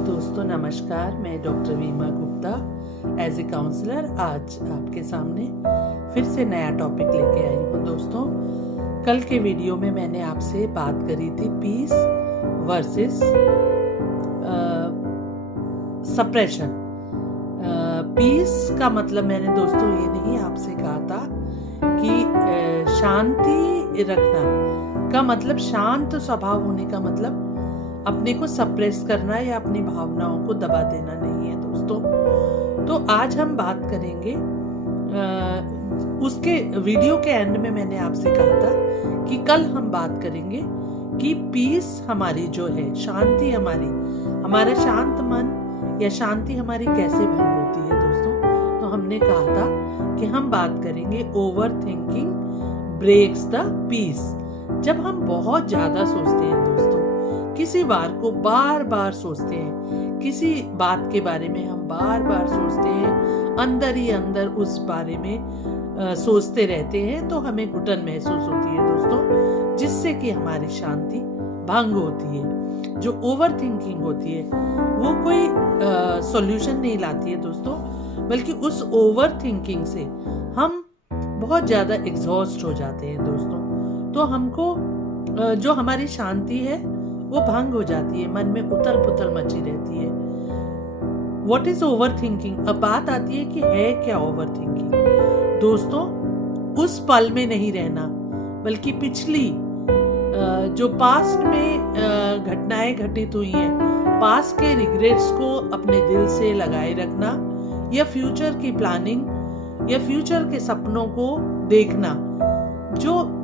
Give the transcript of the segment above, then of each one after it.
दोस्तों नमस्कार, मैं डॉक्टर वीमा गुप्ता एज ए काउंसलर आज आपके सामने फिर से नया टॉपिक लेके आई हूँ। दोस्तों, कल के वीडियो में मैंने आपसे बात करी थी पीस वर्सेस सप्रेशन। पीस का मतलब मैंने दोस्तों ये नहीं आपसे कहा था कि शांति रखना का मतलब, शांत स्वभाव होने का मतलब अपने को सप्रेस करना या अपनी भावनाओं को दबा देना नहीं है दोस्तों। तो आज हम बात करेंगे, उसके वीडियो के एंड में मैंने आपसे कहा था कि कल हम बात करेंगे कि पीस हमारी जो है, शांति हमारा शांत मन या शांति हमारी कैसे भंग होती है दोस्तों। तो हमने कहा था कि हम बात करेंगे overthinking breaks the peace. जब हम बहुत ज्यादा सोचते हैं दोस्तों, किसी बार को बार बार सोचते हैं, किसी बात के बारे में हम बार बार सोचते हैं, अंदर ही अंदर उस बारे में सोचते रहते हैं, तो हमें घुटन महसूस होती है दोस्तों, जिससे कि हमारी शांति भंग होती है। जो ओवर थिंकिंग होती है वो कोई सॉल्यूशन नहीं लाती है दोस्तों, बल्कि उस ओवर थिंकिंग से हम बहुत ज्यादा एग्जॉस्ट हो जाते हैं दोस्तों। तो हमको जो हमारी शांति है वो भंग हो जाती है, मन में उथल पुथल मची रहती है। What is over thinking? अब बात आती है कि है क्या ओवर थिंकिंग दोस्तों? उस पल में नहीं रहना, बल्कि पिछली जो पास्ट में घटनाएं घटित हुई हैं, पास्ट के रिग्रेट्स को अपने दिल से लगाए रखना, या फ्यूचर की प्लानिंग या फ्यूचर के सपनों को देखना, जो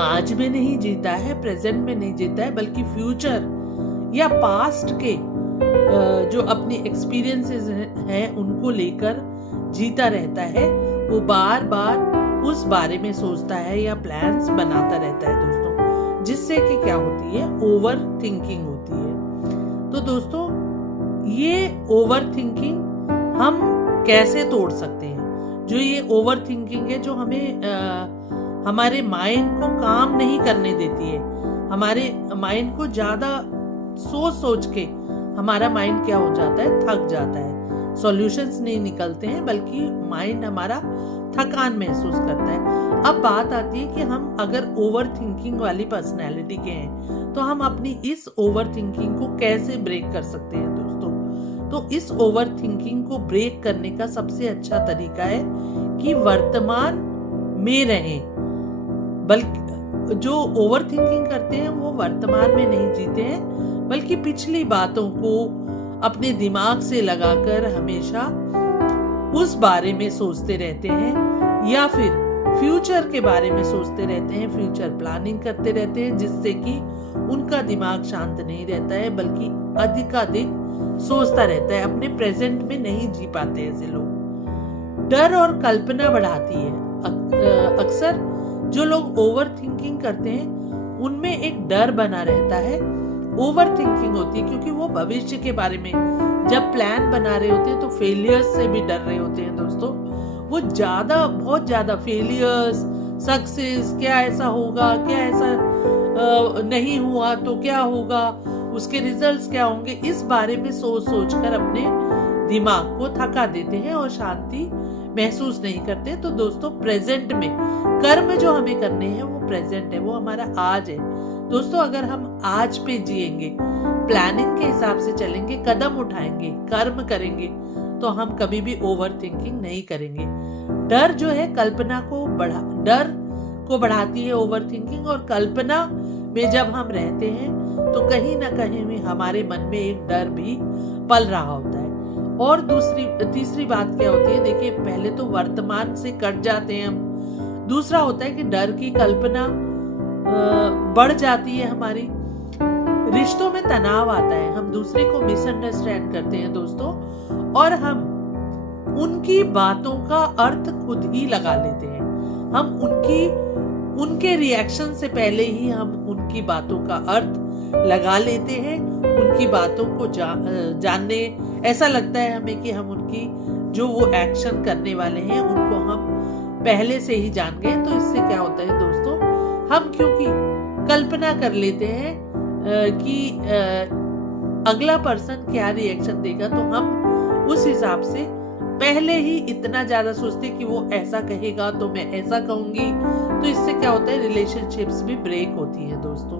आज में नहीं जीता है, प्रेजेंट में नहीं जीता है, बल्कि फ्यूचर या पास्ट के जो अपनी एक्सपीरियंसेस हैं उनको लेकर जीता रहता है। वो बार बार उस बारे में सोचता है या प्लान्स बनाता रहता है दोस्तों, जिससे कि क्या होती है, ओवर थिंकिंग होती है। तो दोस्तों, ये ओवर थिंकिंग हम कैसे तोड़ सकते हैं? जो ये ओवर थिंकिंग है, जो हमें हमारे माइंड को काम नहीं करने देती है, हमारे माइंड को ज्यादा सोच सोच के हमारा माइंड क्या हो जाता है, थक जाता है, सॉल्यूशंस नहीं निकलते हैं, बल्कि माइंड हमारा थकान महसूस करता है। अब बात आती है कि हम अगर ओवर थिंकिंग वाली पर्सनैलिटी के हैं, तो हम अपनी इस ओवर थिंकिंग को कैसे ब्रेक कर सकते हैं दोस्तों? तो इस ओवर थिंकिंग को ब्रेक करने का सबसे अच्छा तरीका है कि वर्तमान में रहें। बल्कि जो ओवर थिंकिंग करते हैं वो वर्तमान में नहीं जीते हैं, बल्कि पिछली बातों को अपने दिमाग से लगाकर हमेशा उस बारे में सोचते रहते हैं, या फिर फ्यूचर के बारे में सोचते रहते हैं, फ्यूचर प्लानिंग करते रहते हैं, जिससे कि उनका दिमाग शांत नहीं रहता है, बल्कि अधिकाधिक सोचता रहता है, अपने प्रेजेंट में नहीं जी पाते ऐसे लोग। डर और कल्पना बढ़ाती है। अक्सर जो लोग ओवर थिंकिंग करते हैं उनमें एक डर बना रहता है, ओवर थिंकिंग होती है, क्योंकि वो भविष्य के बारे में जब प्लान बना रहे होते हैं तो फेलियर्स से भी डर रहे होते हैं दोस्तों। वो बहुत ज्यादा फेलियर्स, सक्सेस, क्या ऐसा होगा, क्या ऐसा नहीं हुआ तो क्या होगा, उसके रिजल्ट्स क्या होंगे, इस बारे में सोच सोच कर अपने दिमाग को थका देते हैं और शांति महसूस नहीं करते। तो दोस्तों, प्रेजेंट में कर्म जो हमें करने हैं वो प्रेजेंट है, वो हमारा आज है दोस्तों। अगर हम आज पे जिएंगे, प्लानिंग के हिसाब से चलेंगे, कदम उठाएंगे, कर्म करेंगे, तो हम कभी भी ओवर थिंकिंग नहीं करेंगे। डर जो है डर को बढ़ाती है ओवर थिंकिंग, और कल्पना में जब हम रहते हैं तो कहीं ना कहीं भी हमारे मन में एक डर भी पल रहा होता है। और तीसरी बात क्या होती है, देखिए, पहले तो वर्तमान से कट जाते हैं हम। दूसरा होता है कि डर की कल्पना बढ़ जाती है हमारी, रिश्तों में तनाव आता है, हम दूसरे को मिसअंडरस्टैंड करते हैं दोस्तों, और हम उनकी बातों का अर्थ खुद ही लगा लेते हैं। हम उनके रिएक्शन से पहले ही हम उनकी बातों का अर्थ लगा लेते हैं, उनकी बातों को जानने, ऐसा लगता है हमें कि हम उनकी जो वो एक्शन करने वाले हैं उनको हम पहले से ही जान गए। तो इससे क्या होता है दोस्तों, हम क्योंकि कल्पना कर लेते हैं कि अगला पर्सन क्या रिएक्शन देगा, तो हम उस हिसाब से पहले ही इतना ज्यादा सोचते कि वो ऐसा कहेगा तो मैं ऐसा कहूंगी, तो इससे क्या होता है, रिलेशनशिप्स भी ब्रेक होती है दोस्तों।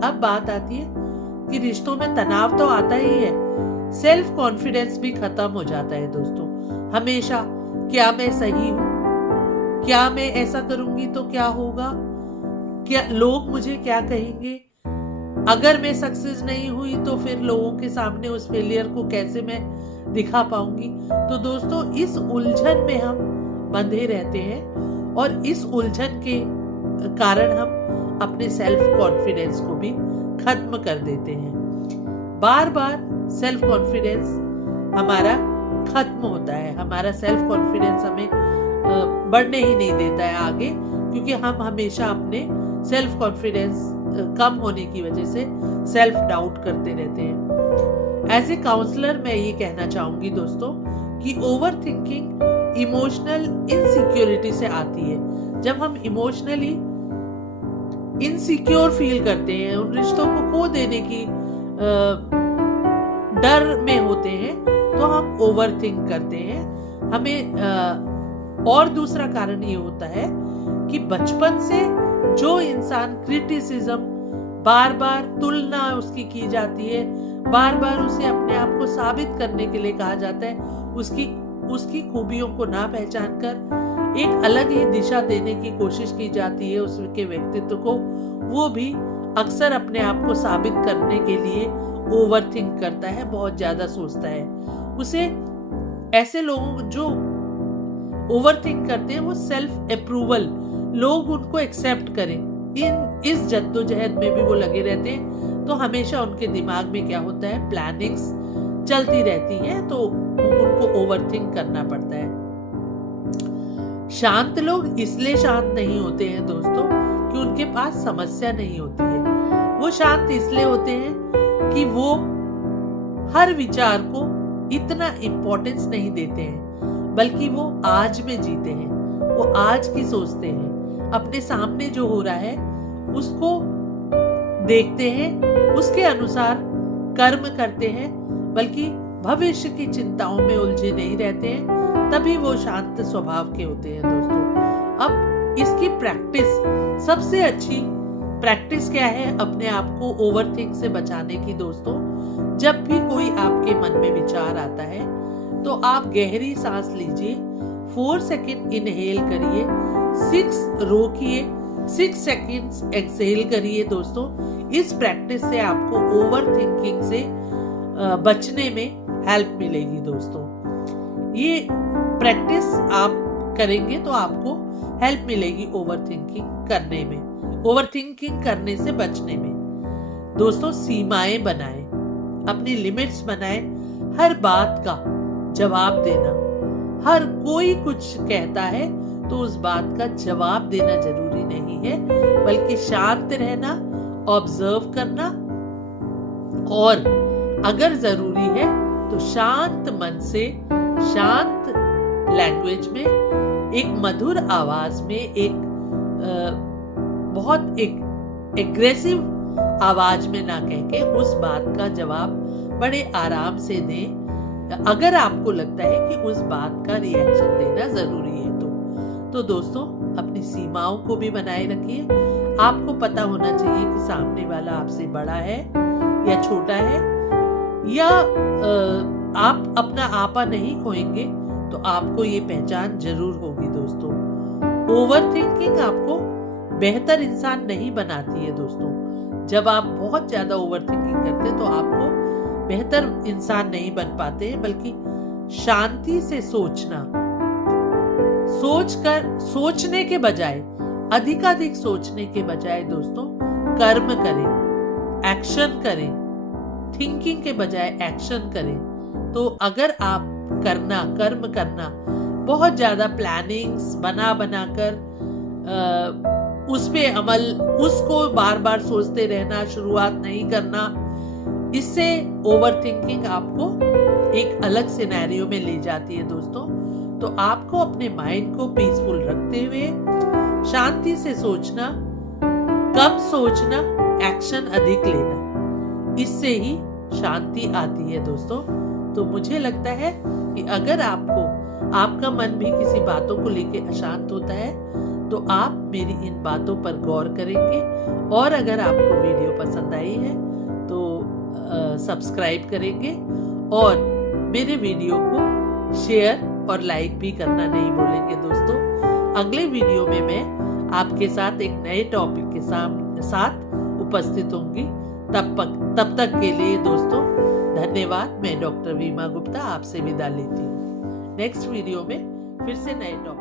अब बात आती है कि रिश्तों में तनाव तो आता ही है, सेल्फ कॉन्फिडेंस भी खत्म हो जाता है दोस्तों। हमेशा क्या मैं सही हूँ, क्या मैं ऐसा करूंगी तो क्या होगा, क्या लोग मुझे क्या कहेंगे, अगर मैं सक्सेस नहीं हुई तो फिर लोगों के सामने उस फेलियर को कैसे मैं दिखा पाऊंगी। तो दोस्तों इस उलझन में हम बंधे रहते हैं और इस उलझन के कारण हम अपने सेल्फ कॉन्फिडेंस को भी खत्म कर देते हैं। बार बार सेल्फ कॉन्फिडेंस हमारा खत्म होता है, हमारा सेल्फ कॉन्फिडेंस हमें बढ़ने ही नहीं देता है आगे, क्योंकि हम हमेशा अपने सेल्फ कॉन्फिडेंस कम होने की वजह से सेल्फ डाउट करते रहते हैं। एज ए काउंसलर मैं ये कहना चाहूंगी दोस्तों कि ओवर थिंकिंग इमोशनल इनसिक्योरिटी से आती है। जब हम इमोशनली इनसिक्योर फील करते हैं, उन रिश्तों को खो देने की डर में होते हैं, तो हम ओवर थिंक करते हैं। हमें और दूसरा कारण ये होता है कि बचपन से जो इंसान क्रिटिसिज्म, बार बार तुलना उसकी की जाती है, बार बार उसे अपने आप को साबित करने के लिए कहा जाता है, उसकी खूबियों को ना पहचान कर एक अलग ही दिशा देने की कोशिश की जाती है उसके व्यक्तित्व को, वो भी अक्सर अपने आप को साबित करने के लिए ओवर थिंक करता है, बहुत ज्यादा सोचता है। उसे ऐसे लोग जो ओवर थिंक करते हैं वो सेल्फ अप्रूवल, लोग उनको एक्सेप्ट करें, इस जद्दोजहद में भी वो लगे रहते हैं। तो हमेशा उनके दिमाग में क्या होता है, प्लानिंग्स चलती रहती हैं, तो उनको ओवरथिंक करना पड़ता है। शांत लोग इसलिए शांत नहीं होते हैं दोस्तों कि उनके पास समस्या नहीं होती है, वो शांत इसलिए होते हैं कि वो हर विचार को इतना इम्पोर्टेंस नहीं देते हैं, बल्कि वो आज में जीते हैं, वो आज की सोचते हैं, अपने सामने जो हो रहा है उसको देखते हैं, उसके अनुसार कर्म करते हैं, बल्कि भविष्य की चिंताओं में उलझे नहीं रहते हैं, तभी वो शांत स्वभाव के होते हैं दोस्तों। अब इसकी प्रैक्टिस, सबसे अच्छी प्रैक्टिस क्या है अपने आप को ओवरथिंक से बचाने की दोस्तों? जब भी कोई आपके मन में विचार आता है तो आप गहरी सांस लीजिए, 4 सेकंड इनहेल करिए, 6 रोकिए, 6 सेकंड्स एक्सहेल करिए दोस्तों। इस प्रैक्टिस से आपको ओवर थिंकिंग से बचने में हेल्प मिलेगी दोस्तों। ये प्रैक्टिस आप करेंगे तो आपको हेल्प मिलेगी ओवर थिंकिंग करने में, ओवर थिंकिंग करने से बचने में। दोस्तों सीमाएं बनाएं, अपनी लिमिट्स बनाएं, हर बात का जवाब देना, हर कोई कुछ कहता है तो उस बात का जवाब देना जरूरी नहीं है, बल्कि शांत रहना, ऑब्जर्व करना, और अगर जरूरी है तो शांत मन से, शांत लैंग्वेज में, एक मधुर आवाज में, एक बहुत एक एग्रेसिव आवाज में ना कह के उस बात का जवाब बड़े आराम से दें, अगर आपको लगता है कि उस बात का रिएक्शन देना जरूरी है तो दोस्तों अपनी सीमाओं को भी बनाए रखिए। आपको पता होना चाहिए कि सामने वाला आपसे बड़ा है या छोटा है, या आप अपना आपा नहीं खोएंगे तो आपको ये पहचान जरूर होगी दोस्तों। ओवर थिंकिंग आपको बेहतर इंसान नहीं बनाती है दोस्तों। जब आप बहुत ज्यादा ओवर थिंकिंग करते तो आपको बेहतर इंसान नहीं बन पाते हैं, बल्कि शांति से सोचना, सोचने के बजाय, अधिकाधिक सोचने के बजाय दोस्तों कर्म करें, एक्शन करें, थिंकिंग के बजाय एक्शन करें। तो अगर आप कर्म करना, बहुत ज्यादा प्लानिंग्स बना कर उस पे अमल, उसको बार बार सोचते रहना, शुरुआत नहीं करना, इससे ओवर थिंकिंग आपको एक अलग सिनेरियो में ले जाती है दोस्तों। तो आपको अपने माइंड को पीसफुल रखते हुए शांति से सोचना, कम सोचना, एक्शन अधिक लेना, इससे ही शांति आती है दोस्तों। तो मुझे लगता है कि अगर आपका मन भी किसी बातों को लेके अशांत होता है तो आप मेरी इन बातों पर गौर करेंगे, और अगर आपको वीडियो पसंद आई है तो सब्सक्राइब करेंगे और मेरे वीडियो को शेयर और लाइक भी करना नहीं भूलेंगे दोस्तों। अगले वीडियो में मैं आपके साथ एक नए टॉपिक के साथ उपस्थित होंगी। तब तक के लिए दोस्तों धन्यवाद। मैं डॉक्टर वीमा गुप्ता आपसे विदा लेती हूँ। नेक्स्ट वीडियो में फिर से नए टॉपिक